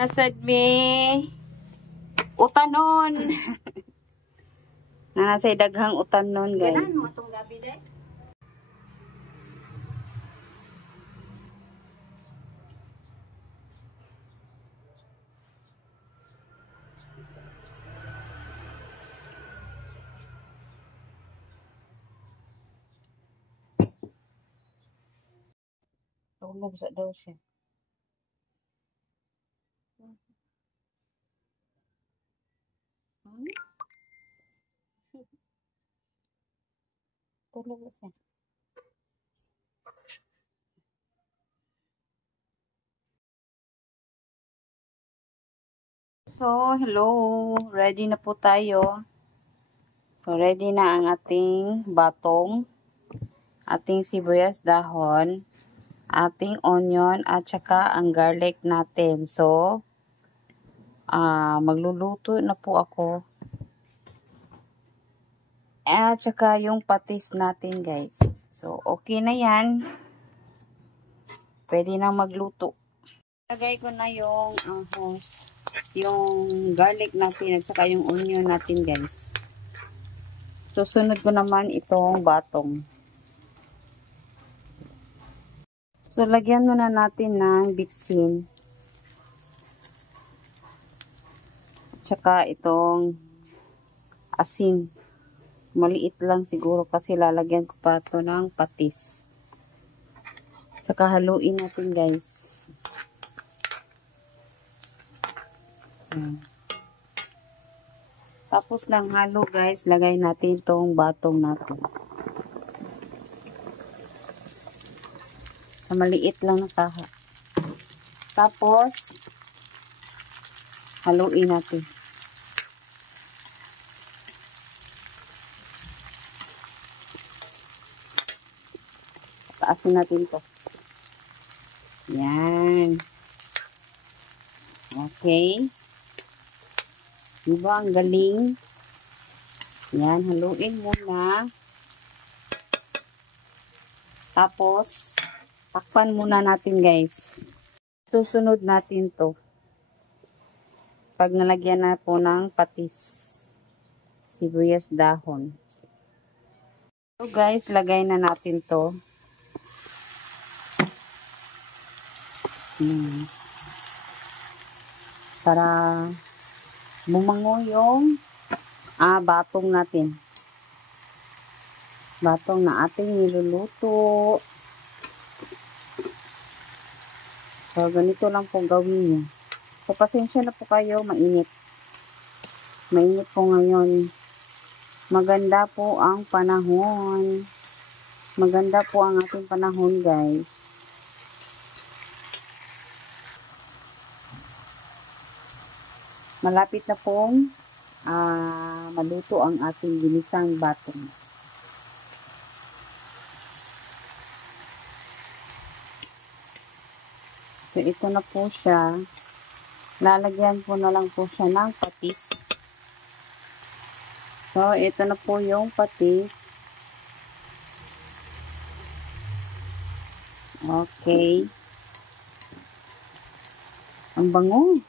Nasad me utanon. Nasay daghang utanon, guys. Ganan mo atong gabi day. Tulog sa daw siya. Tulog siya. So, hello. Ready na po tayo. So, ready na ang ating batong, ating sibuyas dahon, ating onion, at saka ang garlic natin. So, magluluto na po ako. At saka yung patis natin, guys. So, okay na yan. Pwede na magluto. Lagay ko na yung yung garlic natin at saka yung onion natin, guys. Susunod ko naman itong batong. So, lagyan muna natin ng bitsin. At saka itong asin. Maliit lang siguro kasi lalagyan ko pa ito ng patis. At saka haluin natin, guys. Tapos ng halo, guys, lagay natin itong batong natin. Sa maliit lang na taha. Tapos, haluin natin. Taasin natin to. Yan. Okay. Diba ang galing? Yan, haluin muna. Tapos, takpan muna natin, guys. Susunod natin to. Pag nalagyan na po ng patis, sibuyas dahon. So, guys, lagay na natin to. Para bumango yung batong natin. Batong na ating niluluto. So, ganito lang po gawin nyo. So, pasensya na po kayo, mainit. Mainit po ngayon. Maganda po ang panahon. Maganda po ang ating panahon, guys. Malapit na pong maluto ang ating ginisang batong. So, ito na po siya. Lalagyan po na lang po siya ng patis. So, ito na po yung patis. Okay. Ang bango.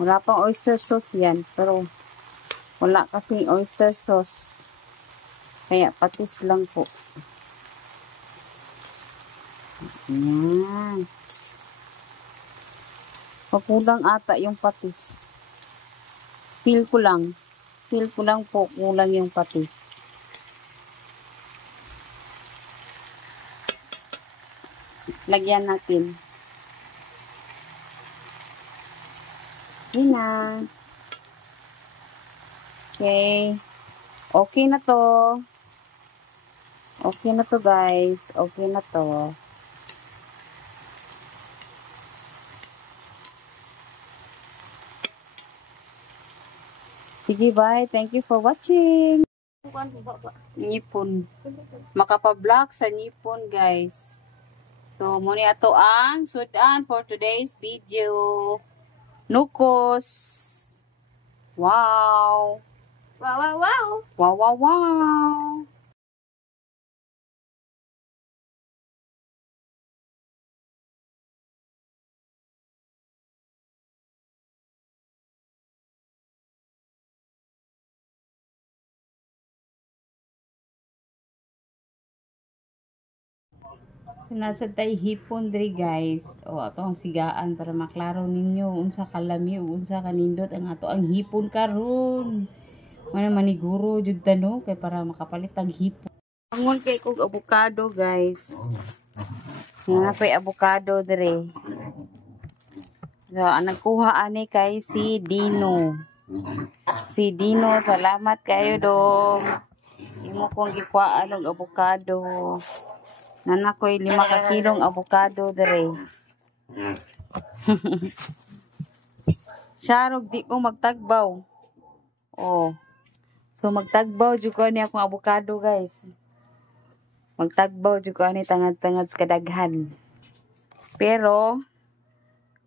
Wala pang oyster sauce yan. Pero, wala kasi oyster sauce. Kaya, patis lang po. Yan. Kulang ata yung patis. Feel ko lang. Feel ko lang po kulang yung patis. Lagyan natin. Yun na. Okay. Okay na to. Okay na to, guys. Okay na to. Sige, bye. Thank you for watching. Nipon. Makapa-vlog sa Nipon, guys. So, muna ito ang sudan for today's video. Nukos. Wow. Wow, wow, wow. Wow, wow, wow. Nasa tay hipon diri guys. O ato ang sigaan para maklaro ninyo unsa kalami o unsa kanindot ang ato ang hipon karon. Mana maniguro jud tano kay para makapalit ang hipon. Angon kay kog avocado guys. Nga ko'y avocado diri. So, ang nagkuha ani kay si Dino. Si Dino, salamat kayo dong. Imo kong gikuhaan og avocado. Nana ko'y 5 ka kilong avocado dere. Sharog di ko magtagbaw. Oh. So magtagbaw jud ko ni akong avocado guys. Magtagbaw jud ko ani tangad-tangad sa kadaghan. Pero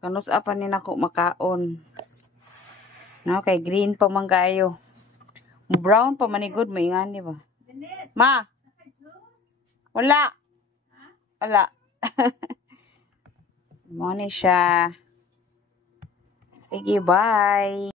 kanus pa ni nako makaon. No, kay green pa man kayo. Brown pa manigod mo ingani ba? Ma. Wala. Wala. Mo ni siya. Sige, bye.